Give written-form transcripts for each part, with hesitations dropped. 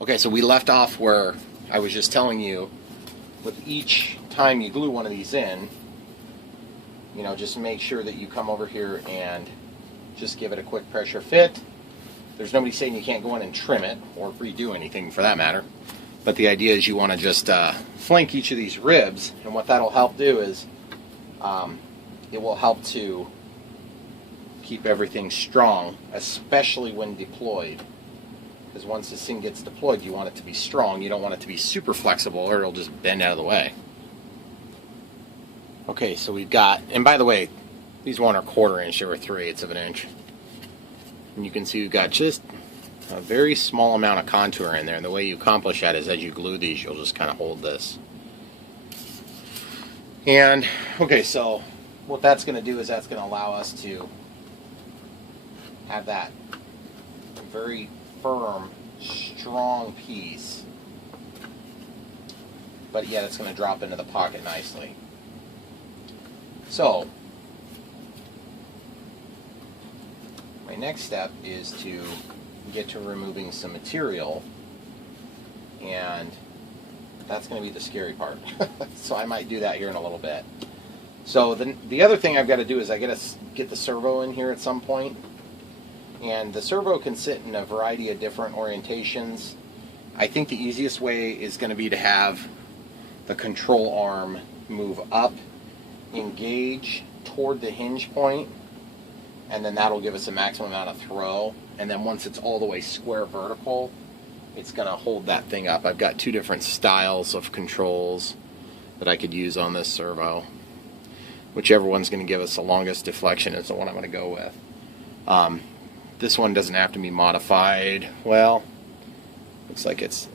Okay, so we left off where I was just telling you, with each time you glue one of these in, you know, just make sure that you come over here and just give it a quick pressure fit. There's nobody saying you can't go in and trim it, or redo anything for that matter. But the idea is you want to just flank each of these ribs, and what that'll help do is it will help to keep everything strong, especially when deployed. Because once this thing gets deployed, you want it to be strong. You don't want it to be super flexible, or it'll just bend out of the way. Okay, so we've got, and by the way, these weren't a 1/4 inch, they were 3/8 of an inch. And you can see we've got just a very small amount of contour in there, and the way you accomplish that is as you glue these, you'll just kind of hold this. And, okay, so what that's going to do is that's going to allow us to have that very firm, strong piece, but yet it's going to drop into the pocket nicely. So, my next step is to get to removing some material, and that's going to be the scary part. So I might do that here in a little bit. So the other thing I've got to do is I got to get the servo in here at some point. And the servo can sit in a variety of different orientations. I think the easiest way is going to be to have the control arm move up, engage toward the hinge point, and then that'll give us a maximum amount of throw. And then once it's all the way square vertical, it's going to hold that thing up. I've got two different styles of controls that I could use on this servo. Whichever one's going to give us the longest deflection is the one I'm going to go with. This one doesn't have to be modified. Well, looks like it's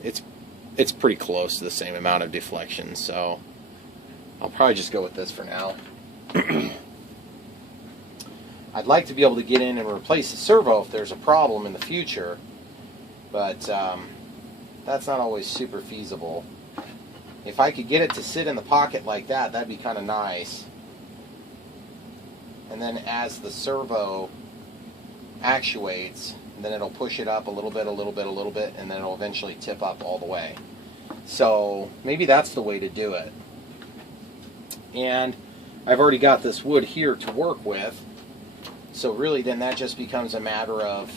pretty close to the same amount of deflection, so I'll probably just go with this for now. I'd like to be able to get in and replace the servo if there's a problem in the future, but that's not always super feasible. If I could get it to sit in the pocket like that, that'd be kind of nice. And then as the servo actuates, then it'll push it up a little bit, a little bit, a little bit, and then it'll eventually tip up all the way. So maybe that's the way to do it. And I've already got this wood here to work with, so really then that just becomes a matter of,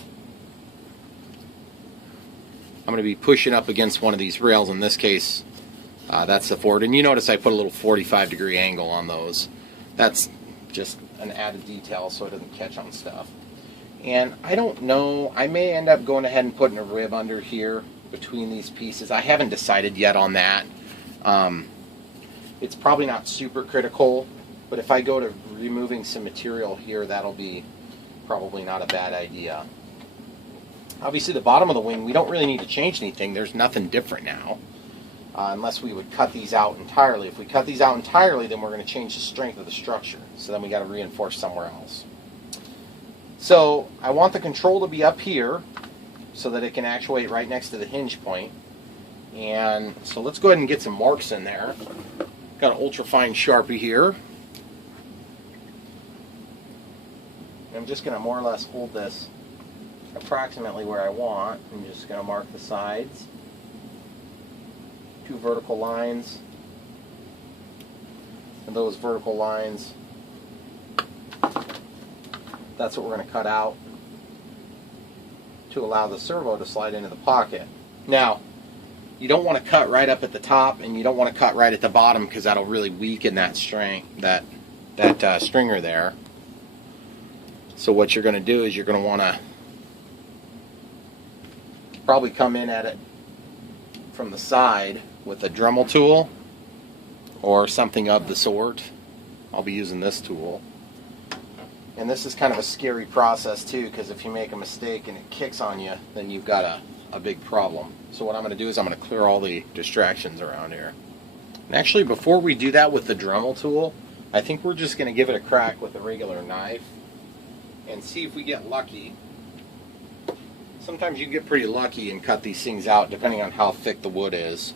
I'm going to be pushing up against one of these rails. In this case, that's the forward. And you notice I put a little 45-degree angle on those. That's just an added detail so it doesn't catch on stuff. And I don't know, I may end up going ahead and putting a rib under here between these pieces. I haven't decided yet on that. It's probably not super critical, but if I go to removing some material here, that'll be probably not a bad idea. Obviously the bottom of the wing, we don't really need to change anything. There's nothing different now, unless we would cut these out entirely. If we cut these out entirely, then we're going to change the strength of the structure. So then we got to reinforce somewhere else. So I want the control to be up here so that it can actuate right next to the hinge point. And so let's go ahead and get some marks in there. Got an ultra fine Sharpie here. I'm just going to more or less hold this approximately where I want. I'm just going to mark the sides. 2 vertical lines. And those vertical lines, that's what we're going to cut out to allow the servo to slide into the pocket. Now, you don't want to cut right up at the top, and you don't want to cut right at the bottom, because that'll really weaken that stringer there. So what you're going to do is you're going to want to probably come in at it from the side with a Dremel tool or something of the sort. I'll be using this tool. And this is kind of a scary process too, because if you make a mistake and it kicks on you, then you've got a big problem. So what I'm going to do is I'm going to clear all the distractions around here. And actually, before we do that with the Dremel tool, I think we're just going to give it a crack with a regular knife and see if we get lucky. Sometimes you get pretty lucky and cut these things out depending on how thick the wood is.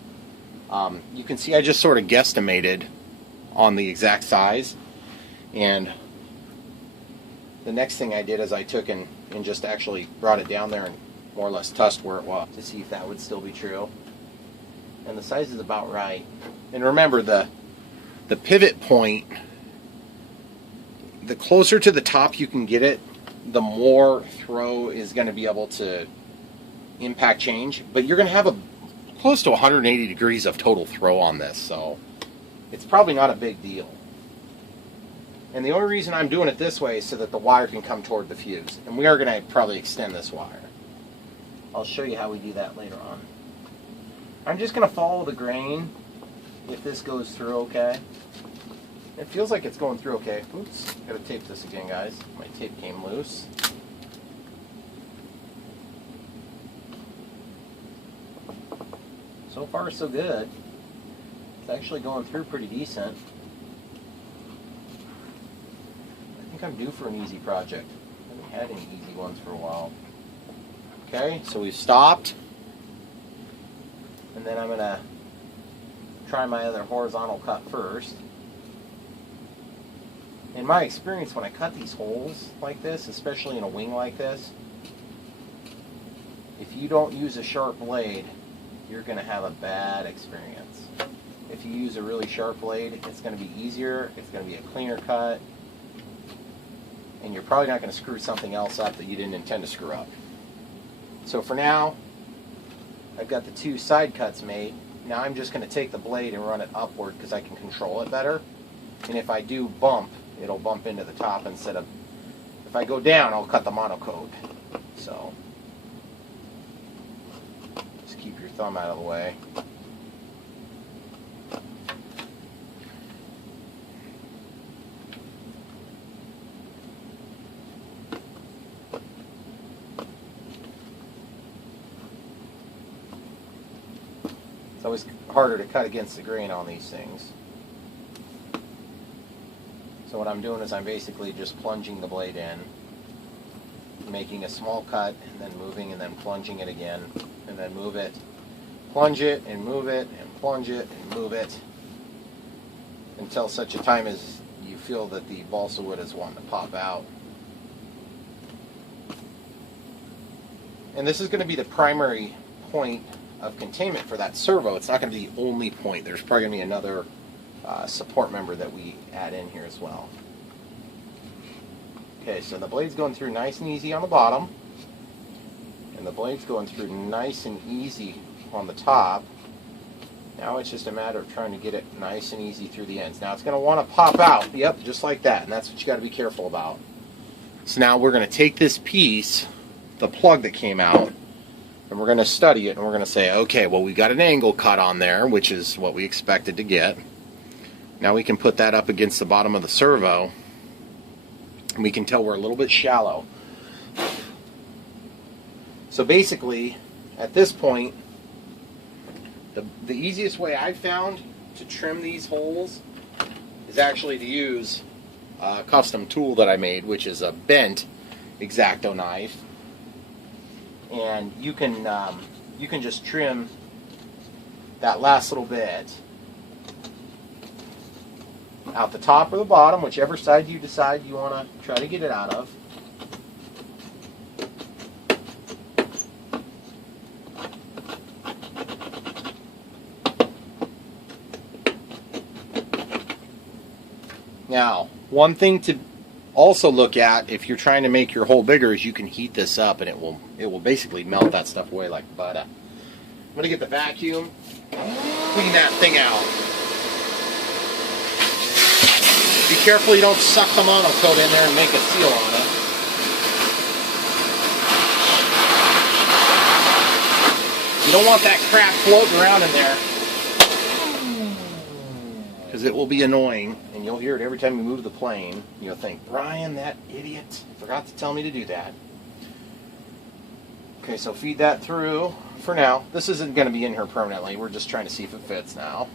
You can see I just sort of guesstimated on the exact size, and the next thing I did is I took and just actually brought it down there and more or less touched where it was to see if that would still be true. And the size is about right. And remember, the pivot point, the closer to the top you can get it, the more throw is going to be able to impact change. But you're going to have a close to 180 degrees of total throw on this, so it's probably not a big deal. And the only reason I'm doing it this way is so that the wire can come toward the fuse. And we are going to probably extend this wire. I'll show you how we do that later on. I'm just going to follow the grain if this goes through okay. It feels like it's going through okay. Oops, got to tape this again, guys. My tape came loose. So far, so good. It's actually going through pretty decent. I think I'm due for an easy project. I haven't had any easy ones for a while. Okay, so we've stopped. And then I'm going to try my other horizontal cut first. In my experience, when I cut these holes like this, especially in a wing like this, if you don't use a sharp blade, you're going to have a bad experience. If you use a really sharp blade, it's going to be easier, it's going to be a cleaner cut, and you're probably not going to screw something else up that you didn't intend to screw up. So for now, I've got the 2 side cuts made. Now I'm just going to take the blade and run it upward because I can control it better. And if I do bump, it'll bump into the top instead of, if I go down, I'll cut the monocoat. So just keep your thumb out of the way. It's always harder to cut against the grain on these things. So what I'm doing is I'm basically just plunging the blade in, making a small cut, and then moving, and then plunging it again, and then move it, plunge it, and move it, and plunge it, and move it, until such a time as you feel that the balsa wood is wanting to pop out. And this is going to be the primary point of containment for that servo. It's not going to be the only point. There's probably going to be another support member that we add in here as well. Okay, so the blade's going through nice and easy on the bottom, and the blade's going through nice and easy on the top. Now it's just a matter of trying to get it nice and easy through the ends. Now it's going to want to pop out, yep, just like that, and that's what you got to be careful about. So now we're going to take this piece, the plug that came out, and we're going to study it, and we're going to say, okay, well, we got an angle cut on there, which is what we expected to get. Now we can put that up against the bottom of the servo, and we can tell we're a little bit shallow. So basically, at this point, the easiest way I've found to trim these holes is actually to use a custom tool that I made, which is a bent X-Acto knife. And you can just trim that last little bit out the top or the bottom, whichever side you decide you want to try to get it out of. Now, one thing to also look at if you're trying to make your hole bigger is you can heat this up and it will basically melt that stuff away like butter. I'm going to get the vacuum, clean that thing out. Be careful you don't suck the monocoat in there and make a seal on it. You don't want that crap floating around in there, because it will be annoying, and you'll hear it every time you move the plane. You'll think, Ryan, that idiot forgot to tell me to do that. Okay, so feed that through for now. This isn't going to be in here permanently. We're just trying to see if it fits now.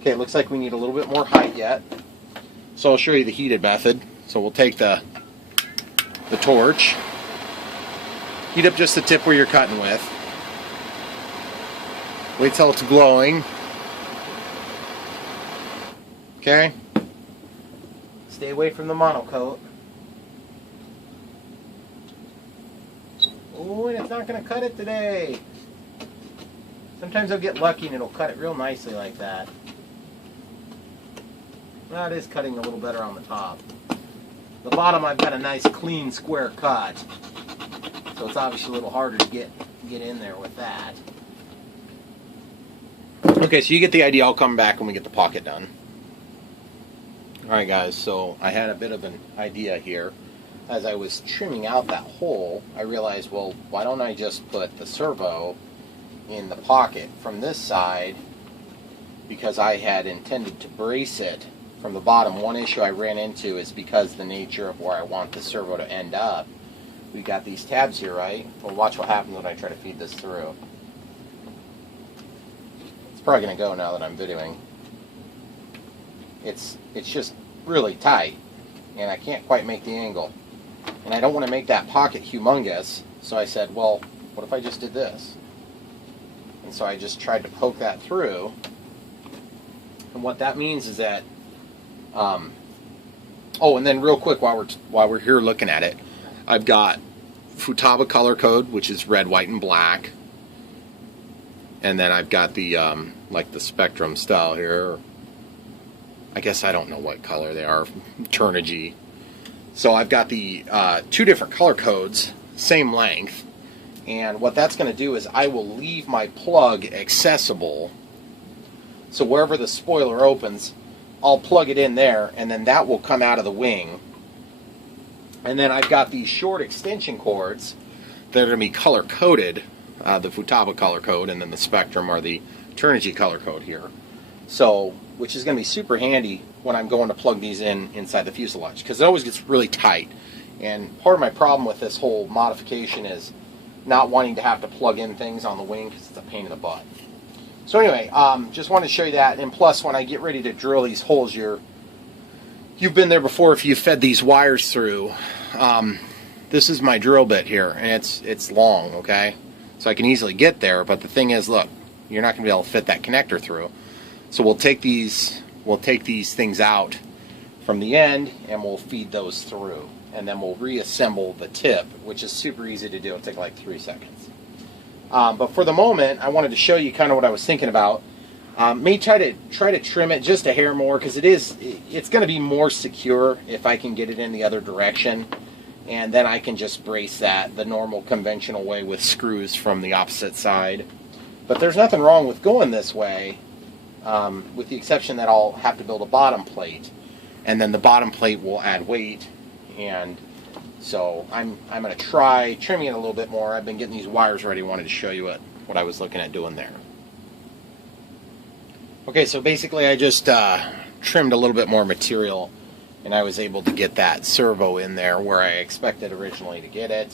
Okay, it looks like we need a little bit more height yet. So I'll show you the heated method. So we'll take the torch, heat up just the tip where you're cutting with. Wait till it's glowing. Okay. Stay away from the monocoat. Oh, and it's not going to cut it today. Sometimes I'll get lucky and it'll cut it real nicely like that. That is cutting a little better on the top. The bottom I've got a nice clean square cut. So it's obviously a little harder to get in there with that. Okay, so you get the idea. I'll come back when we get the pocket done. Alright guys, so I had a bit of an idea here. As I was trimming out that hole, I realized, well, why don't I just put the servo in the pocket from this side, because I had intended to brace it from the bottom. One issue I ran into is because the nature of where I want the servo to end up. We got these tabs here, right? Well, watch what happens when I try to feed this through. It's probably going to go now that I'm videoing. It's just really tight, and I can't quite make the angle. And I don't want to make that pocket humongous, so I said, well, what if I just did this? And so I just tried to poke that through. And what that means is that, oh, and then real quick while we're here looking at it, I've got Futaba color code, which is red, white, and black. And then I've got the, like the Spectrum style here. I guess I don't know what color they are, Turnigy. So I've got the two different color codes, same length. And what that's going to do is I will leave my plug accessible. So wherever the spoiler opens, I'll plug it in there, and then that will come out of the wing. And then I've got these short extension cords that are going to be color coded, the Futaba color code, and then the Spectrum or the Turnigy color code here. So, which is going to be super handy when I'm going to plug these in inside the fuselage, because it always gets really tight. And part of my problem with this whole modification is not wanting to have to plug in things on the wing because it's a pain in the butt. So anyway, just wanted to show you that. And plus, when I get ready to drill these holes, you've been there before if you fed these wires through. This is my drill bit here, and it's long, okay? So I can easily get there, but the thing is, look, you're not going to be able to fit that connector through. So we'll take these things out from the end, and we'll feed those through. And then we'll reassemble the tip, which is super easy to do. It'll take like 3 seconds. But for the moment, I wanted to show you kind of what I was thinking about. May try to trim it just a hair more, because it's going to be more secure if I can get it in the other direction, and then I can just brace that the normal conventional way with screws from the opposite side. But there's nothing wrong with going this way, with the exception that I'll have to build a bottom plate, and then the bottom plate will add weight. And so I'm going to try trimming it a little bit more. I've been getting these wires ready. Wanted to show you what I was looking at doing there. Okay, so basically I just trimmed a little bit more material, and I was able to get that servo in there where I expected originally to get it,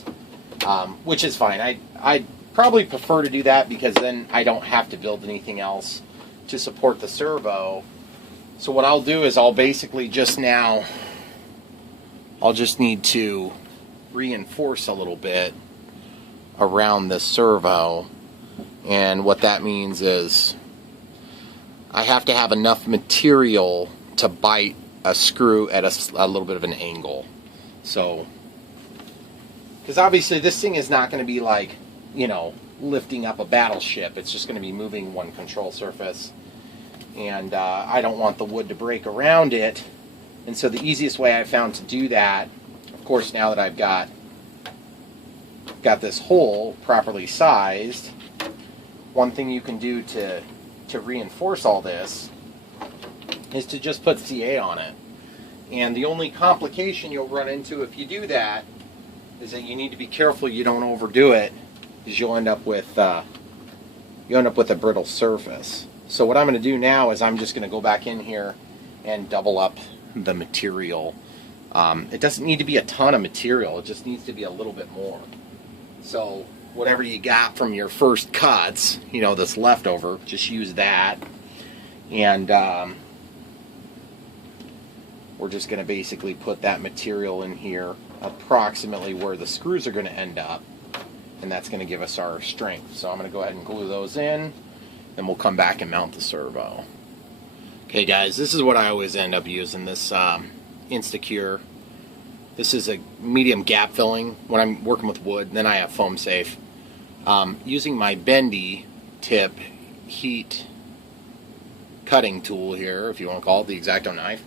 which is fine. I'd probably prefer to do that, because then I don't have to build anything else to support the servo. So what I'll do is I'll basically I'll just need to reinforce a little bit around the servo, and what that means is I have to have enough material to bite a screw at a little bit of an angle. So, because obviously this thing is not going to be like, you know, lifting up a battleship. It's just going to be moving one control surface, and I don't want the wood to break around it. And so the easiest way I found to do that, of course, now that I've got this hole properly sized, one thing you can do to reinforce all this is to just put CA on it. And the only complication you'll run into if you do that is that you need to be careful you don't overdo it, because you'll end up with a brittle surface. So what I'm going to do now is I'm just going to go back in here and double up the material. It doesn't need to be a ton of material, it just needs to be a little bit more. So whatever you got from your first cuts, you know, this leftover, just use that. And we're just going to basically put that material in here approximately where the screws are going to end up, and that's going to give us our strength. So I'm going to go ahead and glue those in, and we'll come back and mount the servo. Okay guys, this is what I always end up using, this Instacure This is a medium gap filling when I'm working with wood. Then I have foam safe. Using my bendy tip heat cutting tool here, if you want to call it, the X-Acto knife.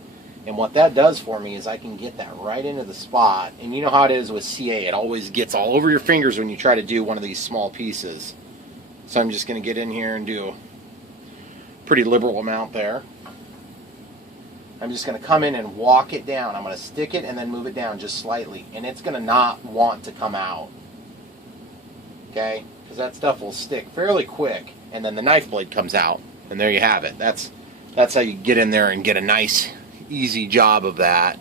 And what that does for me is I can get that right into the spot. And you know how it is with CA. It always gets all over your fingers when you try to do one of these small pieces. So I'm just going to get in here and do a pretty liberal amount there. I'm just going to come in and walk it down. I'm going to stick it and then move it down just slightly. And it's going to not want to come out. Okay? Because that stuff will stick fairly quick. And then the knife blade comes out. And there you have it. That's how you get in there and get a nice, easy job of that.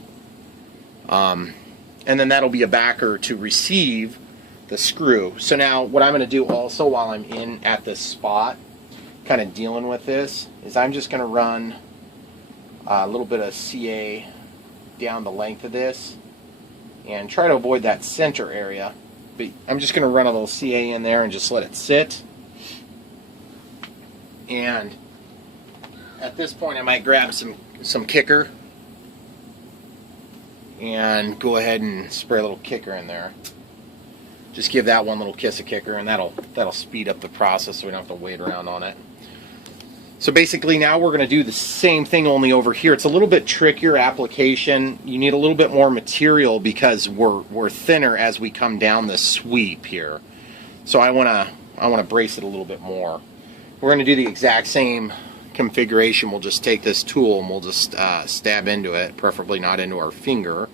And then that'll be a backer to receive the screw. So now what I'm going to do also while I'm in at this spot, kind of dealing with this, is I'm just going to run a little bit of CA down the length of this and try to avoid that center area. But I'm just going to run a little CA in there and just let it sit. And at this point I might grab some kicker and go ahead and spray a little kicker in there. Just give that one little kiss of kicker, and that'll speed up the process so we don't have to wait around on it. So basically now we're going to do the same thing, only over here. It's a little bit trickier application. You need a little bit more material because we're thinner as we come down the sweep here. So I want to brace it a little bit more. We're going to do the exact same configuration. We'll just take this tool and we'll just stab into it, preferably not into our finger.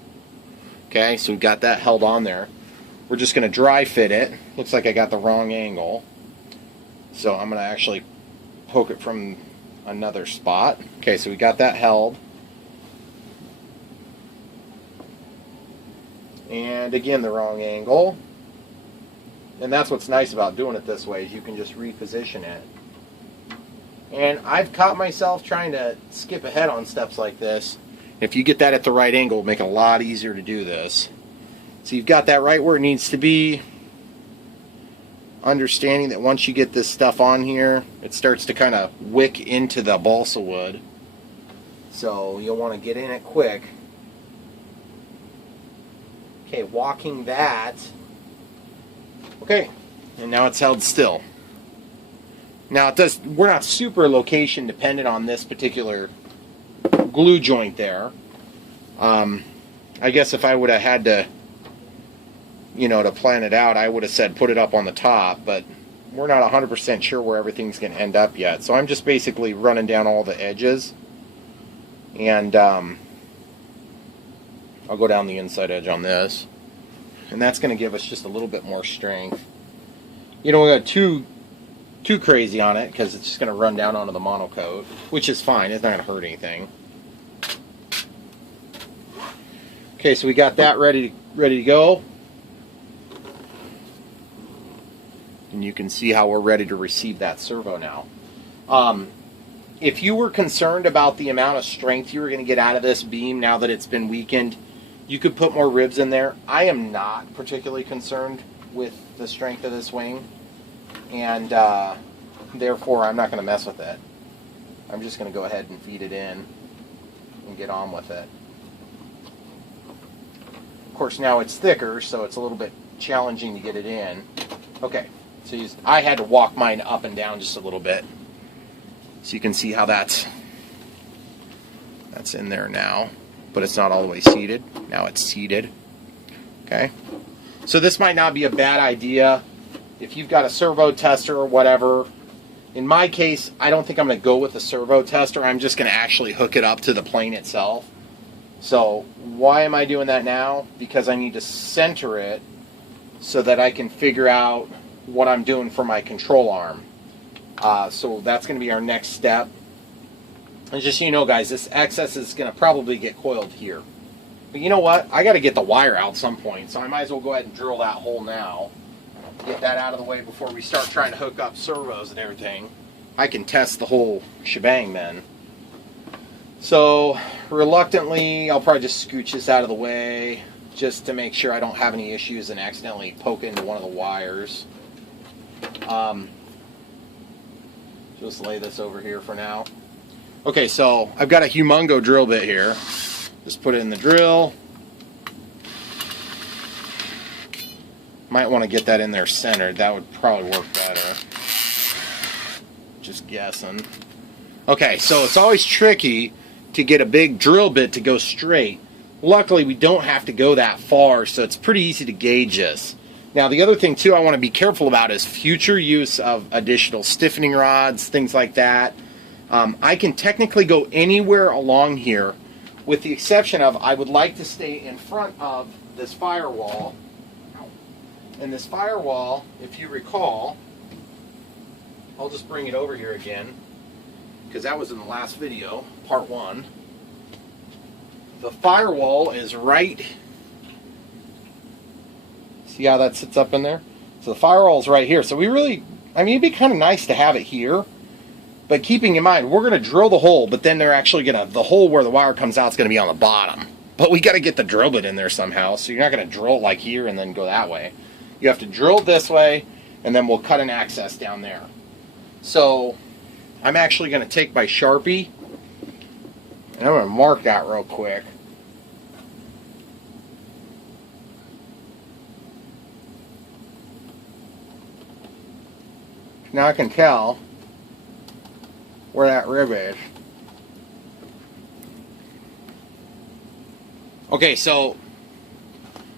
Okay, so we've got that held on there. We're just going to dry fit it. Looks like I got the wrong angle. So I'm going to actually poke it from another spot. Okay, so we got that held. And again, the wrong angle. And that's what's nice about doing it this way, is you can just reposition it. And I've caught myself trying to skip ahead on steps like this. If you get that at the right angle, it'll make it a lot easier to do this. So you've got that right where it needs to be. Understanding that once you get this stuff on here, it starts to kind of wick into the balsa wood. So you'll want to get in it quick. Okay, walking that. Okay, and now it's held still. Now we're not super location dependent on this particular glue joint there. I guess if I would have had to, to plan it out, I would have said put it up on the top, but we're not 100% sure where everything's going to end up yet. So I'm just basically running down all the edges, and I'll go down the inside edge on this, and that's going to give us just a little bit more strength. We got too crazy on it because it's just going to run down onto the monocoat, which is fine. It's not going to hurt anything. Okay, so we got that ready to go. And you can see how we're ready to receive that servo now. If you were concerned about the amount of strength you were going to get out of this beam now that it's been weakened, you could put more ribs in there. I am not particularly concerned with the strength of this wing, and therefore I'm not going to mess with it. I'm just going to go ahead and feed it in and get on with it. Of course, now it's thicker, so it's a little bit challenging to get it in. Okay. So I had to walk mine up and down just a little bit, so you can see how that's in there now, but it's not all the way seated. Now it's seated. Okay, so this might not be a bad idea if you've got a servo tester or whatever. In my case, I don't think I'm going to go with a servo tester. I'm just going to actually hook it up to the plane itself. So why am I doing that now? Because I need to center it so that I can figure out what I'm doing for my control arm. So that's going to be our next step. And just so you know, guys, this excess is going to probably get coiled here. But you know what? I got to get the wire out some point, so I might as well go ahead and drill that hole now. Get that out of the way before we start trying to hook up servos and everything. I can test the whole shebang then. So reluctantly, I'll probably just scooch this out of the way just to make sure I don't have any issues and accidentally poke into one of the wires. Just lay this over here for now. Okay, so I've got a humongo drill bit here. Just put it in the drill. Might want to get that in there centered. That would probably work better. Just guessing. Okay, so it's always tricky to get a big drill bit to go straight. Luckily, we don't have to go that far, so it's pretty easy to gauge this. Now, the other thing, too, I want to be careful about is future use of additional stiffening rods, things like that. I can technically go anywhere along here, with the exception of I would like to stay in front of this firewall. And this firewall, if you recall, I'll just bring it over here again, because that was in the last video, part 1. The firewall is right. See how that sits up in there? So the firewall is right here. So we really, I mean, it'd be kind of nice to have it here. But keeping in mind, we're going to drill the hole, but then they're actually going to, the hole where the wire comes out is going to be on the bottom. But we got to get the drill bit in there somehow. So you're not going to drill it like here and then go that way. You have to drill this way, and then we'll cut an access down there. So I'm actually going to take my Sharpie, and I'm going to mark that real quick. Now I can tell where that rib is. Okay, so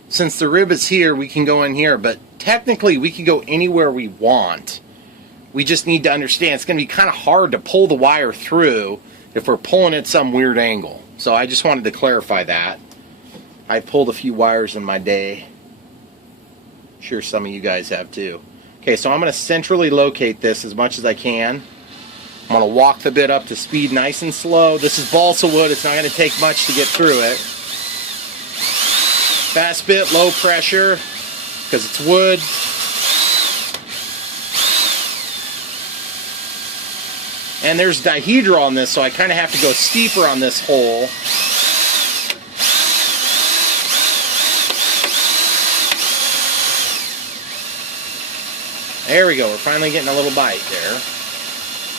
since the rib is here, we can go in here, but technically we can go anywhere we want. We just need to understand it's going to be kind of hard to pull the wire through if we're pulling at some weird angle. So I just wanted to clarify that. I pulled a few wires in my day. I'm sure some of you guys have too. Okay, so I'm going to centrally locate this as much as I can. I'm going to walk the bit up to speed nice and slow. This is balsa wood. It's not going to take much to get through it. Fast bit, low pressure, because it's wood. And there's dihedral on this, so I kind of have to go steeper on this hole. There we go, we're finally getting a little bite there.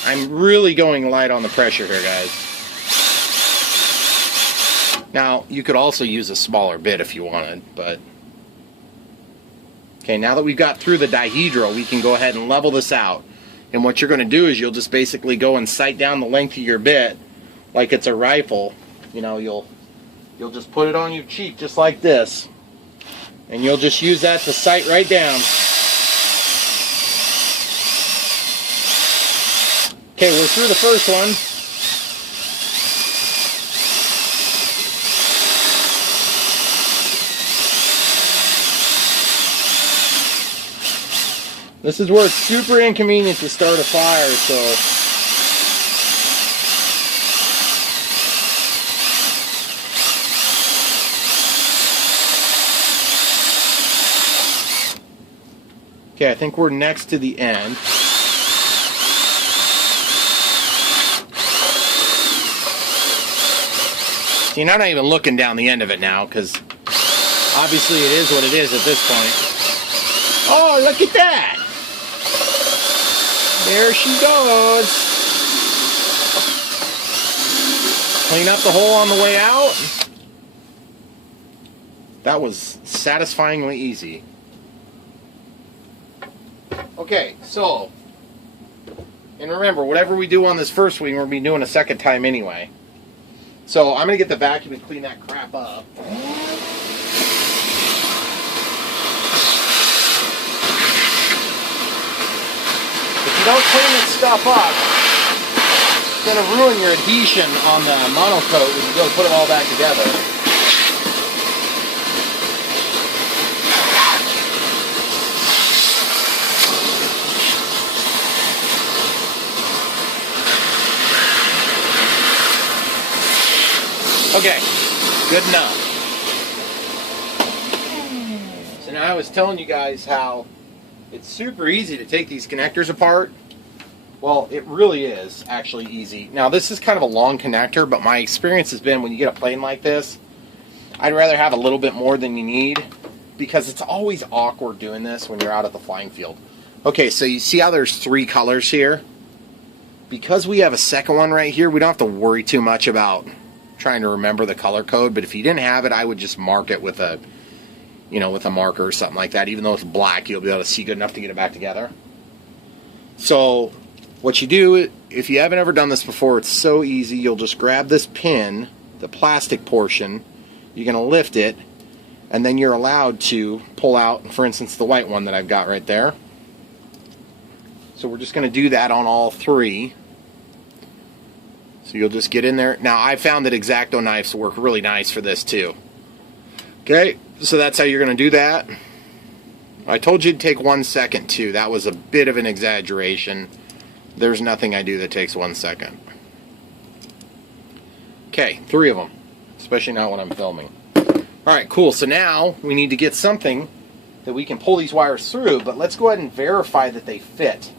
I'm really going light on the pressure here, guys. Now, you could also use a smaller bit if you wanted, but... Okay, now that we've got through the dihedral, we can go ahead and level this out. And what you're going to do is you'll just basically go and sight down the length of your bit like it's a rifle. You know, you'll just put it on your cheek just like this. And you'll just use that to sight right down. Okay, we're through the first one. This is where it's super inconvenient to start a fire, so... Okay, I think we're next to the end. See, you're not even looking down the end of it now, because obviously it is what it is at this point. Oh, look at that! There she goes. Clean up the hole on the way out. That was satisfyingly easy. Okay, so, and remember, whatever we do on this first wing, we're going to be doing a second time anyway. So I'm going to get the vacuum and clean that crap up. If you don't clean this stuff up, it's going to ruin your adhesion on the monocoat when you go put it all back together. Okay, good enough. So now I was telling you guys how it's super easy to take these connectors apart. Well, it really is actually easy. Now this is kind of a long connector, but my experience has been when you get a plane like this, I'd rather have a little bit more than you need, because it's always awkward doing this when you're out at the flying field. Okay, so you see how there's 3 colors here? Because we have a second one right here, we don't have to worry too much about trying to remember the color code, but if you didn't have it, I would just mark it with a you know, with a marker or something like that. Even though it's black, you'll be able to see good enough to get it back together. So what you do, if you haven't ever done this before, it's so easy. You'll just grab this pin, the plastic portion, you're going to lift it, and then you're allowed to pull out, for instance, the white one that I've got right there. So we're just going to do that on all three. So you'll just get in there. Now, I found that X-Acto knives work really nice for this too. Okay, so that's how you're going to do that. I told you to take 1 second too. That was a bit of an exaggeration. There's nothing I do that takes 1 second. Okay, 3 of them, especially not when I'm filming. Alright, cool. So now we need to get something that we can pull these wires through, but let's go ahead and verify that they fit.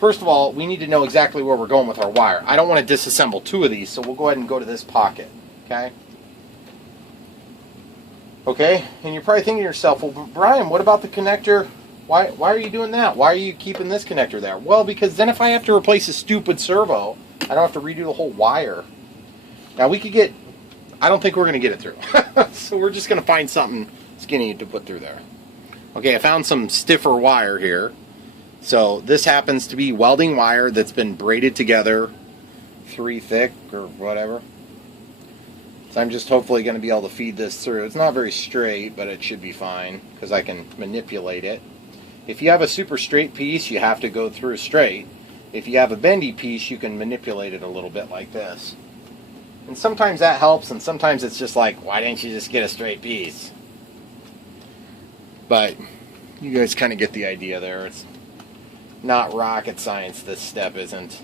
First of all, we need to know exactly where we're going with our wire. I don't want to disassemble 2 of these, so we'll go ahead and go to this pocket. Okay? Okay, and you're probably thinking to yourself, well, Brian, what about the connector? Why are you doing that? Why are you keeping this connector there? Well, because then if I have to replace a stupid servo, I don't have to redo the whole wire. Now, we could get... I don't think we're going to get it through. So we're just going to find something skinny to put through there. Okay, I found some stiffer wire here. So this happens to be welding wire that's been braided together 3 thick or whatever. So I'm just hopefully going to be able to feed this through. It's not very straight, but it should be fine because I can manipulate it. If you have a super straight piece, you have to go through straight. If you have a bendy piece, you can manipulate it a little bit like this. And sometimes that helps, and sometimes it's just like, why didn't you just get a straight piece? But you guys kind of get the idea there. It's not rocket science, this step isn't.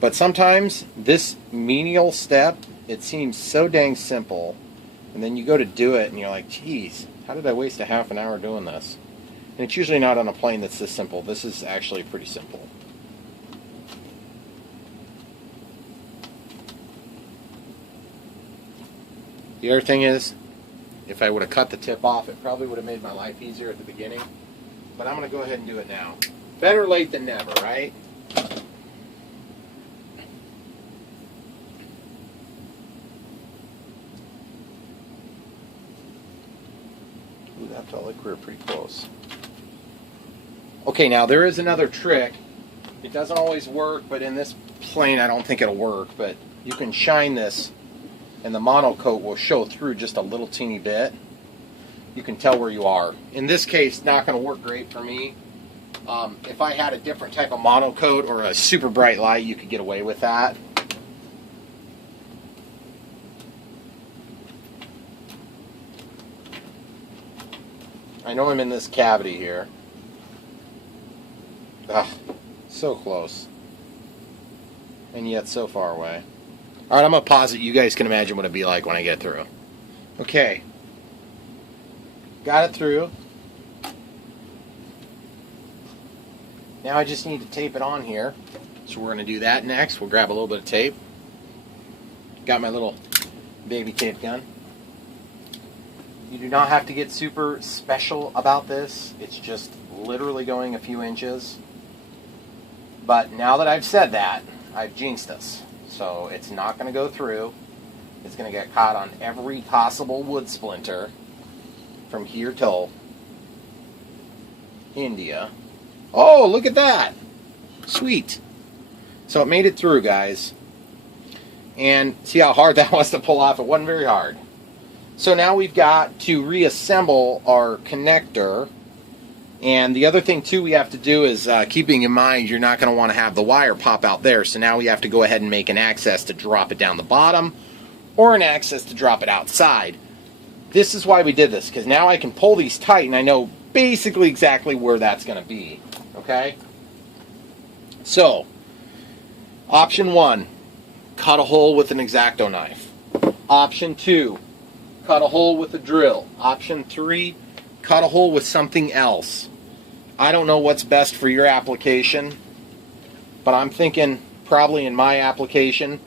But sometimes this menial step, it seems so dang simple, and then you go to do it and you're like, geez, how did I waste a half an hour doing this? And it's usually not on a plane that's this simple. This is actually pretty simple. The other thing is, if I would have cut the tip off, it probably would have made my life easier at the beginning. But I'm going to go ahead and do it now. Better late than never, right? Ooh, that felt like we were pretty close. Okay, now there is another trick. It doesn't always work, but in this plane I don't think it'll work. But you can shine this, and the monocoat will show through just a little teeny bit. You can tell where you are. In this case, not going to work great for me. If I had a different type of monocoat or a super bright light, you could get away with that. I know I'm in this cavity here. Ugh, so close. And yet so far away. Alright, I'm going to pause it. You guys can imagine what it'd be like when I get through. Okay. Got it through. Now I just need to tape it on here. So we're going to do that next. We'll grab a little bit of tape. Got my little baby tape gun. You do not have to get super special about this. It's just literally going a few inches. But now that I've said that, I've jinxed us. So it's not going to go through. It's going to get caught on every possible wood splinter from here till India. Oh, look at that. Sweet. So it made it through, guys. And see how hard that was to pull off? It wasn't very hard. So now we've got to reassemble our connector. And the other thing, too, we have to do is, keeping in mind, you're not going to want to have the wire pop out there. So now we have to go ahead and make an access to drop it down the bottom, or an access to drop it outside. This is why we did this, because now I can pull these tight, and I know basically exactly where that's going to be. Okay? So, option 1, cut a hole with an X-Acto knife. Option 2, cut a hole with a drill. Option 3, cut a hole with something else. I don't know what's best for your application, but I'm thinking probably in my application,